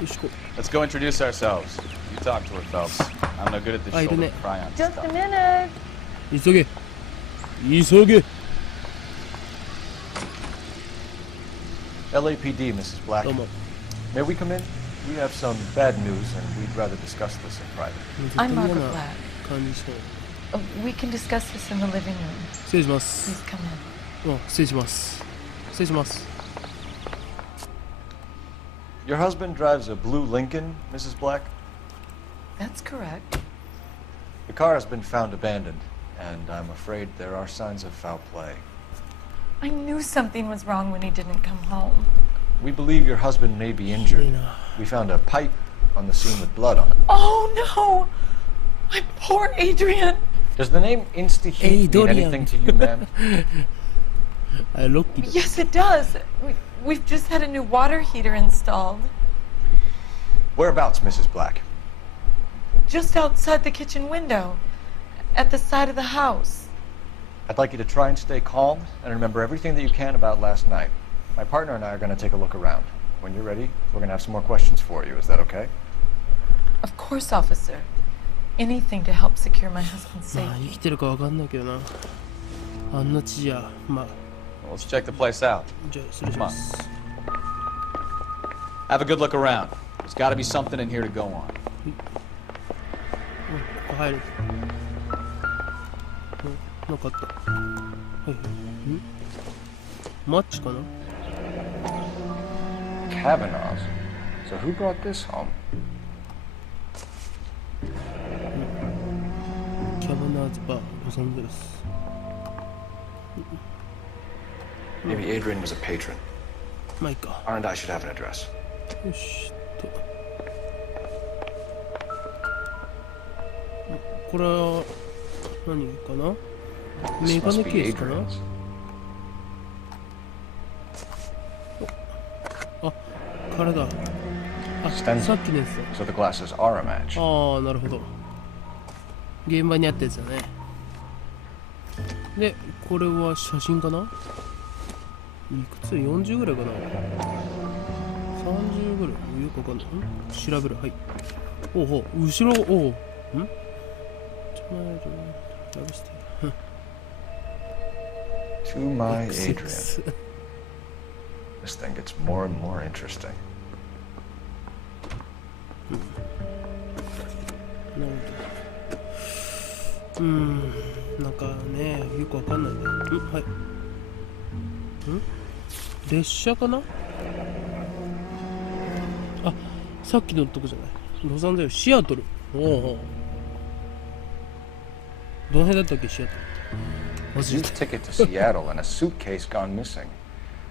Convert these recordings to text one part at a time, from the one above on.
Let's go introduce ourselves. You talk to her, Phelps. I'm no good at this shoulder cry on Just stuff. a minute. 急げ急げ。 LAPD, Mrs. Black. どうも。 May we come in? We have some bad news, and we'd rather discuss this in private. I'm 絶対 Margaret 嫌な Black. 感じした。 We can discuss this in the living room. 失礼します。 Please come in. うん、失礼します。失礼します。 Your husband drives a blue Lincoln, Mrs. Black? That's correct. The car has been found abandoned, and I'm afraid there are signs of foul play. I knew something was wrong when he didn't come home. We believe your husband may be injured. We found a pipe on the scene with blood on it. Oh no! My poor Adrian! Does the name Insta-Heat mean anything to you, ma'am? Yes, it does. We've just had a new water heater installed. Whereabouts, Mrs. Black? Just outside the kitchen window. At the side of the house. I'd like you to try and stay calm and remember everything that you can about last night. My partner and I are going to take a look around. When you're ready, we're going to have some more questions for you. Is that okay? Of course, officer. Anything to help secure my husband's まあ生 safety. きてるかわかんないけどな。あんな地じゃ、まあ Well, let's check the place out. じゃあ失礼します。 Have a good look around. There's got to be something in here to go on. ここ入る。なんかあった。はいはい。ん？マッチかな？ Kavanaugh's. So who brought this home? キャバナーズバー、ロサンゼルス。 Maybe Adrian was a patron. まあいいか。 R&I should have an address. よしと。これは何かな？ This メガ must ネ be ケースかな？ Adrian's. あ、体。あ、さっきのやつだ。 So the glasses are a match. ああ、なるほど。現場にあったやつだね。で、これは写真かな？いくつ ?40 ぐらいかな？ 30ぐらいよくわかんない。調べる。はい。おうほう、後ろ、おう。ん？ To my Adrian. This thing gets more and more interesting. なるほど。なんかね、よくわかんないね。はい。列車かな？あ、さっきのとこじゃない。ロサンゼルス、シアトル。おお。どの辺だったっけ、シアトル。New ticket to Seattle and a suitcase gone missing.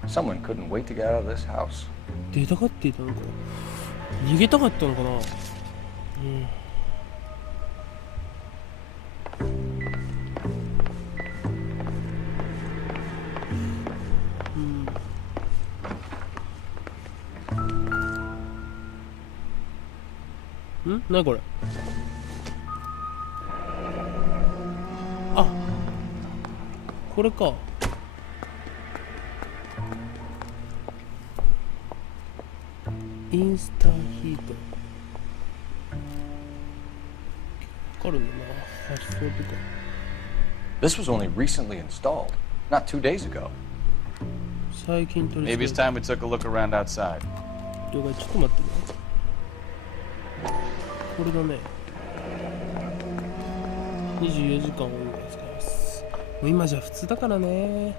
Someone couldn't wait to get out of this house. 出たがっていたのか。逃げたかったのかな。なにこれ。あ、これか。インスタヒート。かかるんだな、発想とか。 This was only recently installed, not 2 days ago. 最近取り Maybe it's time we took a look around outside. 了解、ちょっと待ってね。これだね。24時間お湯が使います。もう今じゃ普通だからね。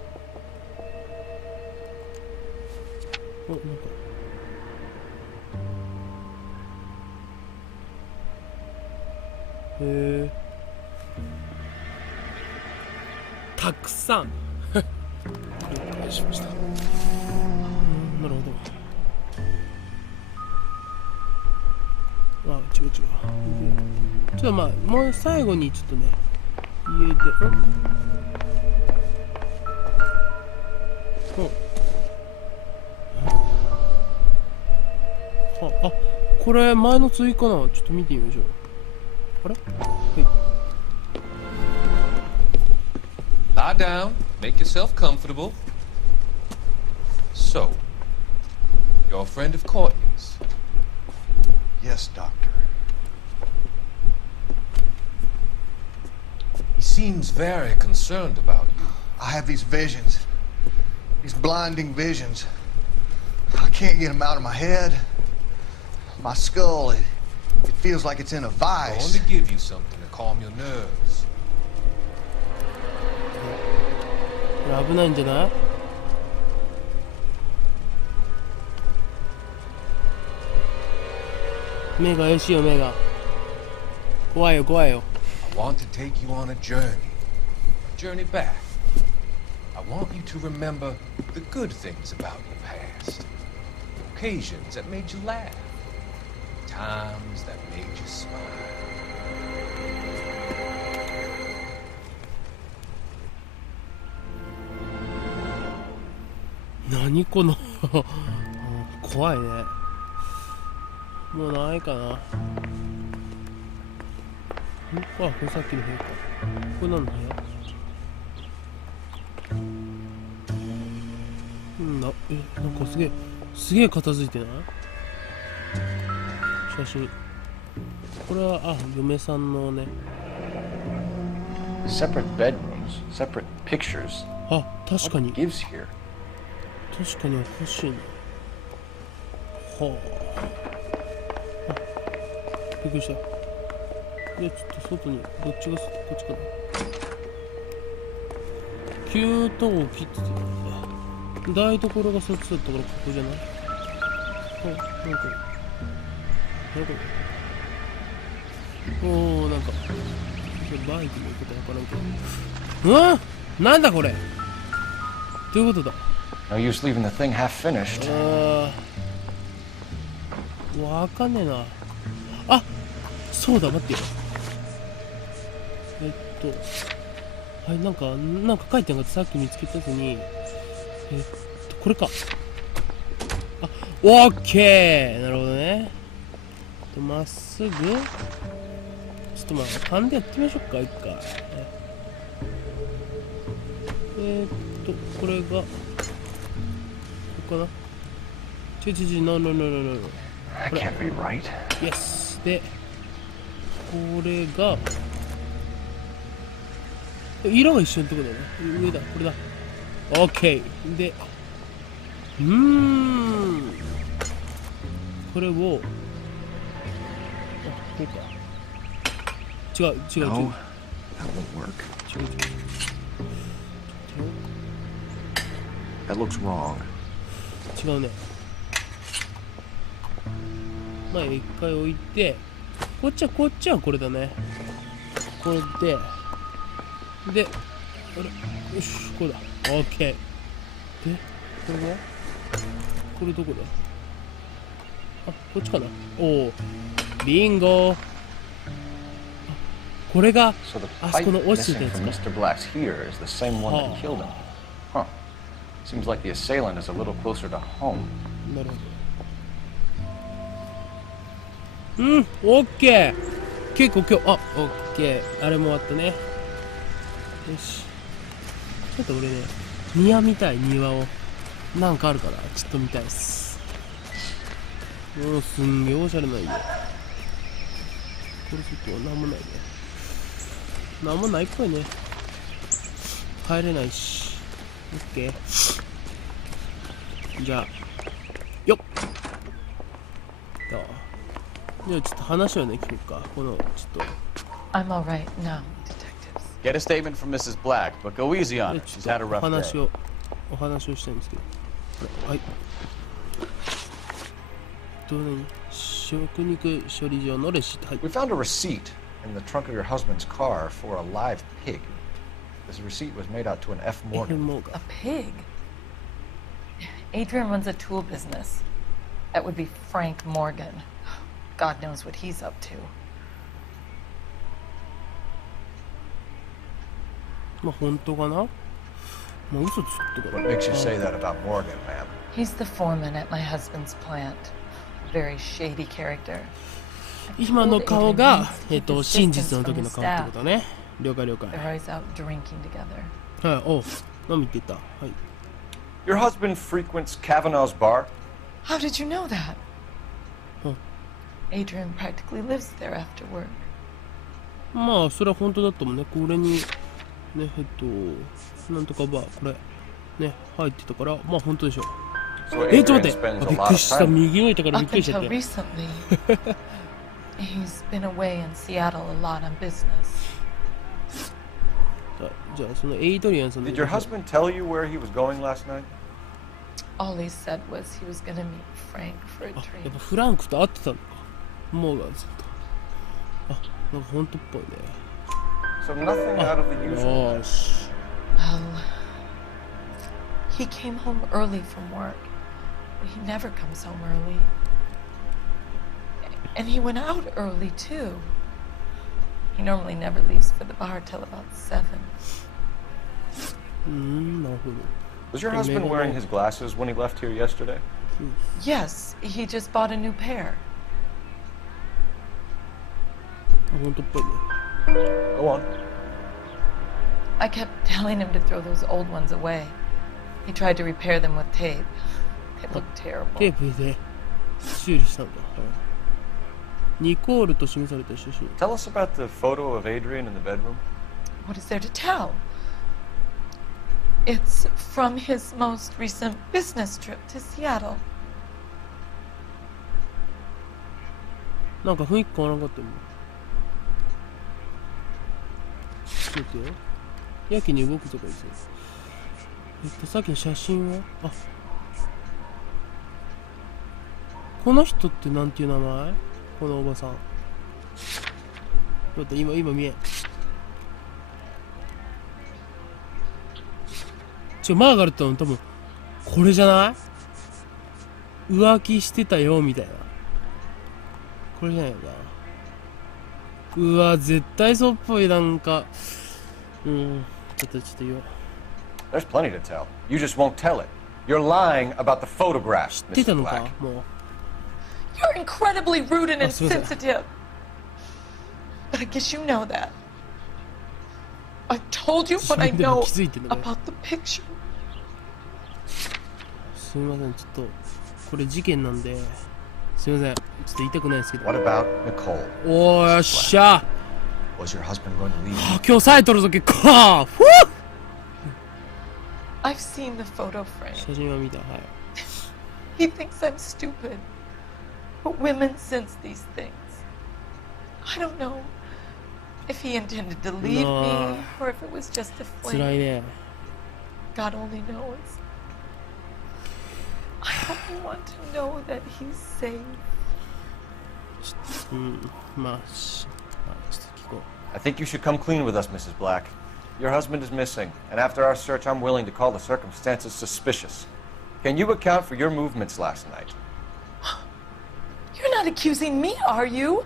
お、なんか。へえ。たくさん。了解しました。なるほど。あ、違う違う。ちょっとまあ、もう最後にちょっとね、家で、あ、これ前の追加かな。ちょっと見てみましょう。あれ？はい。Lie down, make yourself comfortable. So, you're a friend of Courtney's. Yes, Doctor. He seems very concerned about you. I have these visions. These blinding visions. I can't get them out of my head. My skull, it feels like it's in a I want vice. to give you something to calm your nerves. これ危ないんじゃない？目が怪しいよ、目が。怖いよ、怖いよ。I want to take you on a journey. A journey back. I want you to remember the good things about your past. Occasions that made you laugh. Times that made you smile. 何この怖いね。もうないかな。これさっきの部屋か。これ何の部屋？なんかすげえ片付いてない？写真。これは嫁さんのね。Separate bedrooms, separate pictures. 確かに。 What gives here? 確かにおかしいね。びっくりした。で、ちょっと外に、どっちがこっちかな。給湯器って言ってた。台所がそっちだったからここじゃない？なんかなんかバイクのことわからんけど。なんだこれ？どういうことだNo use leaving the thing half finished. わかんねえな。そうだ、待ってよ。はい、なんか書いてなかった。さっき見つけた時に、これか。オッケー、なるほどね。まっすぐ。ちょっと勘でやってみましょうか、一回。これが、ここかな。no。That can't be right. Yes。で、これが、色が一緒のとこだよね。上だ、これだ。OK。で、これを、こうか。違う。No, that won't work. 違う。That looks wrong. 違うね。一回置いて、こっちはこれだね。これで、あれ、よし、これだ。オッケー。で、これどこだ？こっちかな。ビンゴ。これが、So the あそ pipe この落ちて missing たやつ from か。 Mr. Black's here is the same one that killed him. Huh. Seems like the assailant is a little closer to home. なるほど。オッケー。結構今日、オッケー。あれも終わったね。よし。ちょっと俺ね、庭見たい、庭を。なんかあるから、ちょっと見たいです。すんげえおしゃれな家。これちょっとなんもないね。なんもないっぽいね。帰れないし。オッケー。じゃあ、よっ。じゃあちょっと話をね、聞くか。この、ちょっと。I'm all right now, detectives. Get a statement from Mrs. Black, but go easy on her. ち She's ょっ had a と rough お話をしたいんですけど。はい。食肉処理場のレシート。はい。 We found a receipt in the trunk of your husband's car for a live pig. This receipt was made out to an F. Morgan. A pig? Adrian runs a tool business. That would be Frank Morgan. God knows what he's up to. 本当かな？嘘つくとか。 What makes you say that about Morgan, ma'am? He's the foreman at my husband's plant. Very shady character. 今の顔が、真実の時の顔ってことね。了解。 They're always out drinking together. はい、飲みって言った。はい。 Your husband frequents Kavanaugh's bar? How did you know that? Adrian practically lives there after work. まあそれは本当だったもんね。これにねなんとかバーこれね入ってたからまあ本当でしょ。So ちょっと Adrian 待って。 spends び a っく lot り of した。 time. 右向いたからび Up っくりしちゃっ until て。 recently, he's been away in Seattle a lot on business. じゃあそのエイドリアンさんの Did your husband tell you where he was going last night? All he said was he was gonna meet Frank for a あ、やっ drink. ぱフランクと会ってたのか。もうがずっと。あ、なんか本当っぽいね。 So nothing out of the usual. よーし。 Well, he came home early from work. But he never comes home early. And he went out early too. He normally never leaves for the bar till about 7. なるほど。 Was your husband wearing his glasses when he left here yesterday? Yes, he just bought a new pair. 本当っぽいね。 Go on. I kept telling him to throw those old ones away. He tried to repair them with tape. They look テ terrible. ープで修理したんだ。ニコールと示された写真。 Tell us about the photo of Adrian in the bedroom. What is there to tell? It's from his most recent business trip to Seattle. なんか雰囲気変わらなかったもん。ちょっとよ。やけに動くとかですよ。さっきの写真はこの人ってなんていう名前？このおばさん。ちょっと今見えん。マーガレットの多分これじゃない？浮気してたよみたいな。これじゃないかな。うわ絶対そうっぽいなんか。ちょっと言おう。 There's plenty to tell. You just won't tell it. You're lying about the photographs, 知ってた Mrs. のか Black. もう。 You're incredibly rude and Oh, so is it. insensitive. But I guess you know that. I told you what I know about the picture. すみませんちょっとこれ事件なんで。すみませんちょっと言いたくないですけど。 What about Nicole? おーよっしゃ。 Was your husband going to leave? 今日さえ撮るぞ結構。ふぅ。 I've seen the photo frame. 写真は見た。はい。 He thinks I'm stupid. But women sense these things. I don't know if he intended to leave No. me or if it was just a 辛い fling. ね。 God only knows. I only want to know that he's safe. まあちょっと聞こう。 I think you should come clean with us, Mrs. Black. Your husband is missing, and after our search, I'm willing to call the circumstances suspicious. Can you account for your movements last night? You're not accusing me, are you?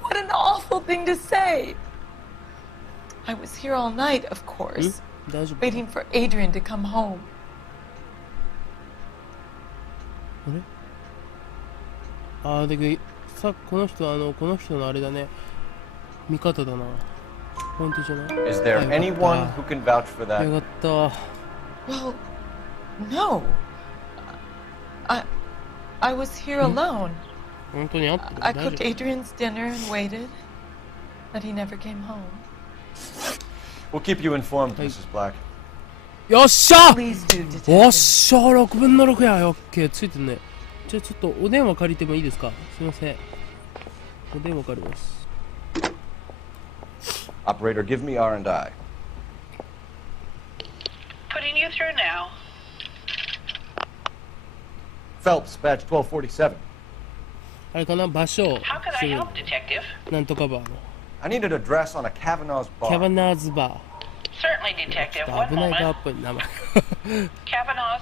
What an awful thing to say. I was here all night, of course, 大丈夫？ waiting for Adrian to come home. あれ？だけどさこの人この人のあれだね。味方だな。本当じゃない？ Is there anyone who can vouch for よ that? かった。 Well, no. I was here alone. 本当にあった？ I 大丈 cooked Adrian's dinner and waited, but he never came home. We'll keep you informed, Hey. Mrs. Black. 夫。よっしゃ。 Please do, おっ detective. しゃ6分の6や。オッケーついてるね。じゃあちょっとお電話借りてもいいですか？すいません。お電話借ります。 Operator, give me R&I. Putting you through now. Phelps, badge 1247. あれかな場所を How can す I ぐ help, Detective? なんとかバーの I need an address on a Kavanaugh's キャバ bar. ナーズバ Certainly, ー。ちょ Detective. っ One と危ないバー moment. っぽい名前。 Kavanaugh's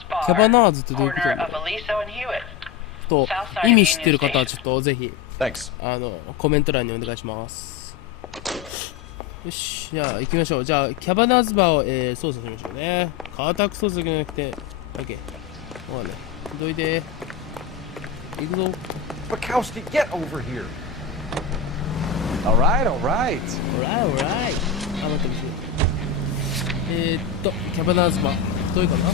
Bar. キャバナーズってどういうこと Corner な of の？ Aliso and Hewitt. と意味知ってる方はちょっとぜひ Thanks. コメント欄にお願いします。よし、じゃあ行きましょう。じゃあキャバナーズバーを、操作しましょうね。家宅捜索じゃなくて、OK。ほらね。どいて。行くぞ。 Bukowski, get over here. All right, all right. オライオライ。あ、待ってほしい。キャバナーズバー。どういうかな？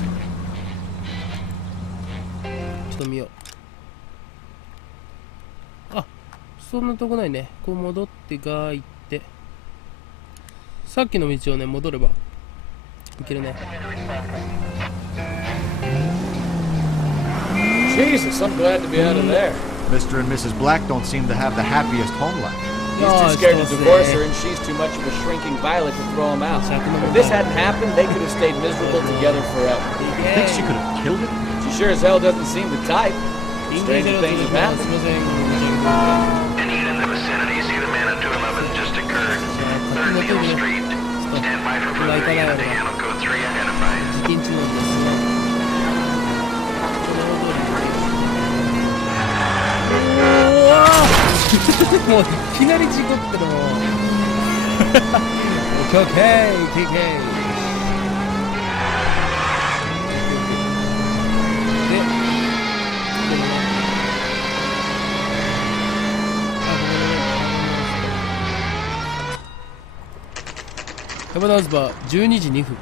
ちょっと見よう。そんなとこないね。こう戻ってが行って、さっきの道をね戻ればいけるね。 Jesus, I'm glad to be out of there. Mr. and Mrs. Black don't seem to have the happiest home life. He's too scared to divorce her, and she's too much of a shrinking violet to throw him out. If this hadn't happened, they could have stayed miserable together forever. You think she could have killed him? She sure as hell doesn't seem the type. Stranger things have happened. Any in the vicinity, see the man at 211 just occurred. 3rd Neal Street. Stand by for further identification. Code 3 identified. 事件中なんですね。もういきなり事故ってのもオッケー KK でカバナーズバー12時2分。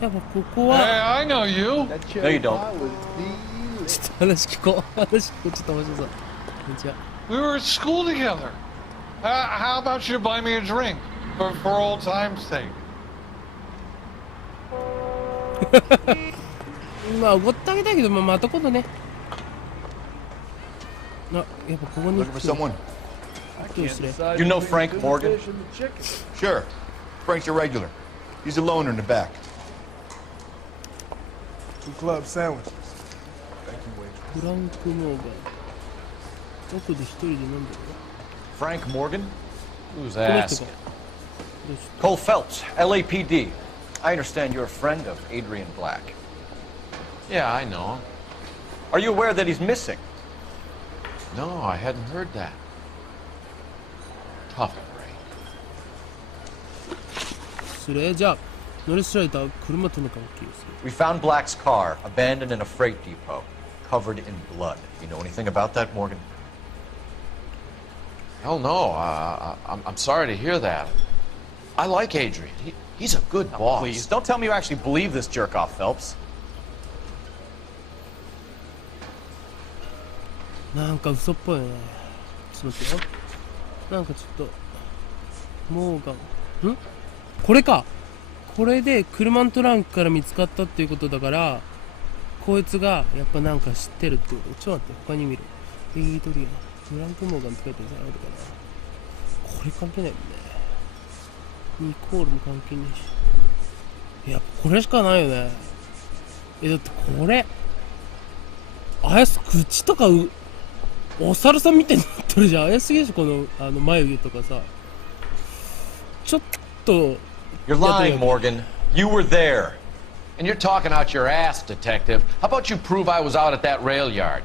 やっぱここは Hey, I know you. No, you don't. ちょっと話聞こう。話聞こう。ちょっと面白そう。こんにちは。 We were at school together. How about you buy me a drink for old time's sake? まあおごってあげたいけど、まあまた今度ね。あ、やっぱここに Looking for someone? どうする？ You know Frank Morgan? Sure. Frank's a regular. He's a loner in the back. フランク・モーガン。奥で一人で飲んでる。 Frank Morgan? Who's この人 asking? か。どうし Cole Phelps, LAPD. I understand you're a friend of Adrian Black. Yeah, I know. Are you aware that he's missing? No, I hadn't heard that. Tough break. それじゃあ乗り捨てられた車との関係ですね。 We found Black's car abandoned in a freight depot, covered in blood. You know anything about that, Morgan? Hell no. I'm sorry to hear that. I like Adrian. He's a good boss. Please, don't tell me you actually believe this jerk-off, Phelps. なんか嘘っぽいね。ちょっと待ってよ。なんかちょっとモーガン。これか。これで車のトランクから見つかったっていうことだから、こいつがやっぱなんか知ってるってこと。ちょっと待って、他に見る。エイドリアン、フランク・モーガンって書いてあるかな。これ関係ないもんね。ニコールも関係ないし。やっぱこれしかないよね。だってこれ、口とかお猿さんみたいになってるじゃん。怪しすぎでしょ、この眉毛とかさ。ちょっと。You're lying, Morgan. You were there. And you're talking out your ass, detective. How about you prove I was out at that rail yard?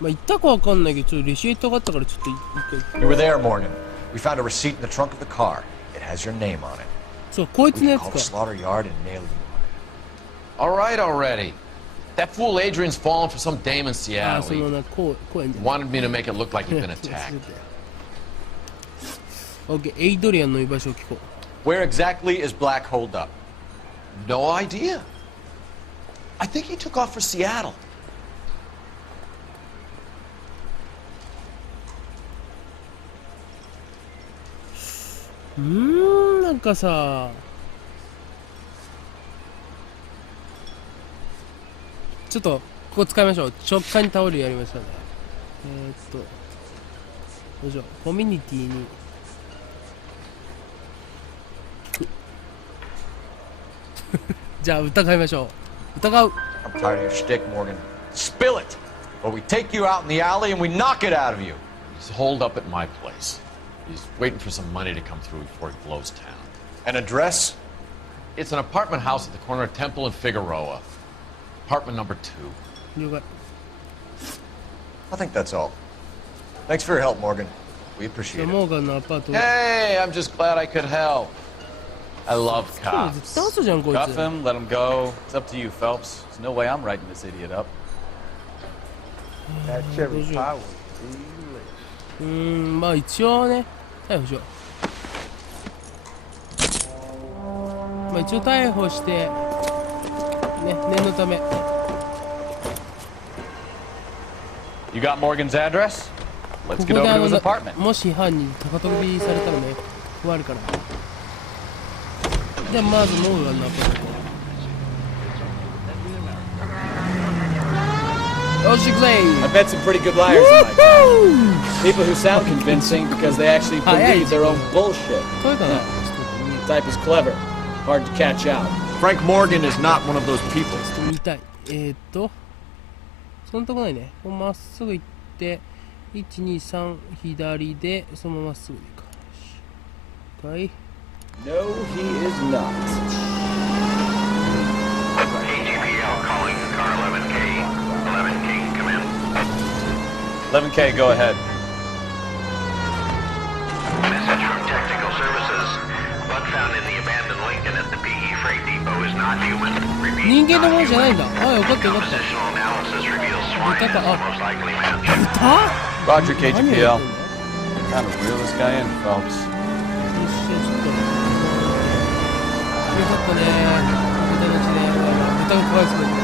まあ言ったかわかんないけど、ちょっとレシートがあったからちょっと一回。 You were there, Morgan. We found a receipt in the trunk of the car. It has your name on it. そう、こいつの We や called つ the か。 slaughter yard and nailed you All right already. That fool Adrian's fallen for some dame in あ、 Seattle. その He な、公園じゃない。 wanted me to make it look like he'd been attacked. オッケー、エイドリアンの居場所を聞こう。on it. Where exactly is Black holed up? No idea. I think he took off for Seattle. なんかさ、ちょっとここ使いましょう。直感にタオルやりましたね。よいしょ、コミュニティに聞く。じゃあ疑いましょう。疑う。 I'm tired of your shtick, Morgan. Spill it! Or we take you out in the alley and we knock it out of you. He's holed up at my place. He's waiting for some money to come through before he blows town. An address? It's an apartment house at the corner of Temple and Figueroa. Apartment number 2. 了解。 I think that's all. Thanks for your help, Morgan. We じゃ appreciate あ it. モーガンのアパート。 Hey, I'm just glad I could help. I love 絶 cops. 対嘘じゃんこい Cuff つ。 him, let him go. It's up to you, Phelps. There's no way I'm writing this idiot up. どうしよう。まあ一応ね、逮捕しよう。まあ一応逮捕して、ね、念のため。You got Morgan's address? こ Let's こ get で over to his apartment. もし犯人に高飛びされたらね、困るから。ではまずモーガンのアパート。よし行くぜ。 I met some pretty good liars in my time. People who sound convincing because they actually believe their own bullshit. 遠いかな。 Type is clever, hard to catch out. Frank Morgan is not one of those people. ちょっと見たい。そんなとこないね。まっすぐ行って、1、2、3、左で、そのまままっすぐで行く。はい。No, he is not. AGPL calling car 11K. 11K, come in. 11K, go ahead. Message from Technical Services. Blood found in the abandoned Lincoln at the PE Freight Depot is not human. Repeat, 人間の not ものじゃないん human. だ。あ、よかったよかった。 Compositional analysis reveals swine is 豚か、 most likely match. 豚 Roger, KGPL. Time to reel this guy in, folks. よし、ちょっと。よかったね。豚の血ね。豚がかわいそうだけど。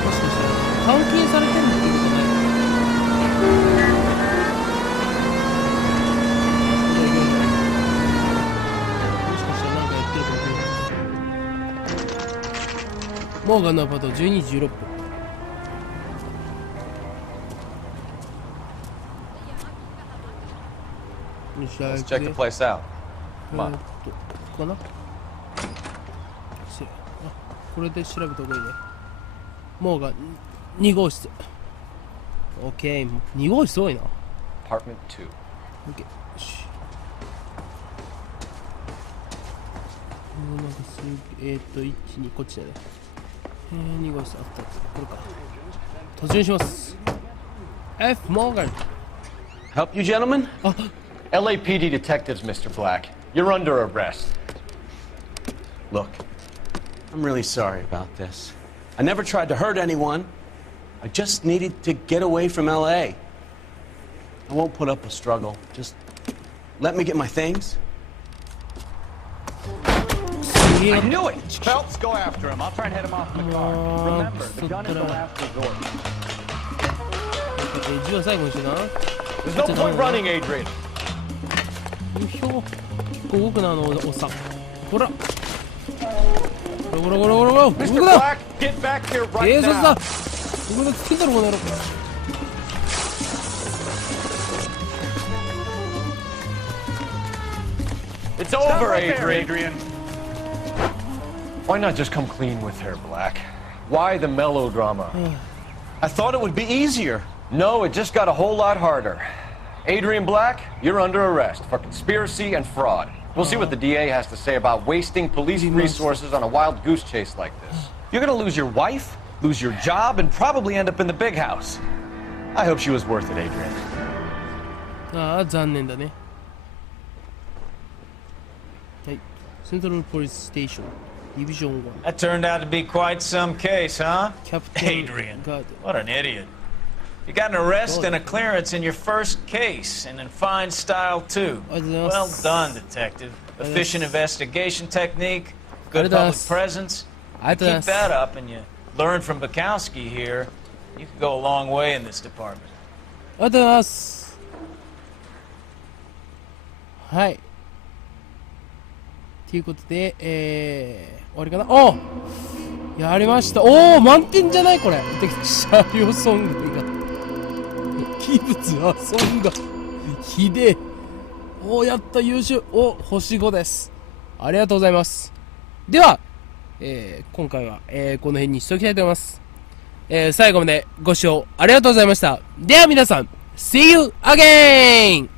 もしかしたら監禁されてるってことないかな。もしかしたらなんかやってるかもしれない。モーガンのアパート12時16分。Let's check the place out. Come on. ここかな。これで調べた方がいいね。モーガン2号室。OK。2号室多いな。Apartment 2. OK。よし。なんか1、2、こっちだね。2号室あった。これか。突入します。F. モーガン。 Help you, gentlemen? LAPD detectives, Mr. Black. You're under arrest. Look, I'm really sorry about this. I never tried to hurt anyone. I just needed to get away from L.A. I won't put up a struggle. Just let me get my things. I knew it! Phelps, go after him. I'll try and head him off in the car. Remember, the gun is the last resort. 銃は最後にしてな。 There's no point running, Adrian. よいしょ。結構動くな、おっさん。ほら。ゴロゴロゴロゴロ。動く Mr. な。 Black, get back here 警 right 察だ。 now. ここでつけたろ、この野郎。It's over, Adrian. Why not just come clean with her, Black? Why the melodrama? I thought it would be easier. No, it just got a whole lot harder. Adrian Black, you're under arrest for conspiracy and fraud. We'll see what the DA has to say about wasting police resources on a wild goose chase like this. You're gonna lose your wife, lose your job, and probably end up in the big house. I hope she was worth it, Adrian. ああ、残念だね。はい。セントラルポリスステーション、ディビジョン1。 That turned out to be quite some case, huh? キャプテン Adrian, ガー what an idiot. You got an arrest and a clearance in your first case, and in fine style, too. Well done, detective. Efficient investigation technique, good public presence. You keep that up and you learn from Bukowski here, you could go a long way in this department. ありがとうございます。はい。ということで、終わりかな。おやりました。おお満点じゃないこれ。車両ソングが。器物遊んが。ひでえ。おやった優秀。お星5です。ありがとうございます。では、今回は、この辺にしておきたいと思います。最後までご視聴ありがとうございました。では皆さん、See you again!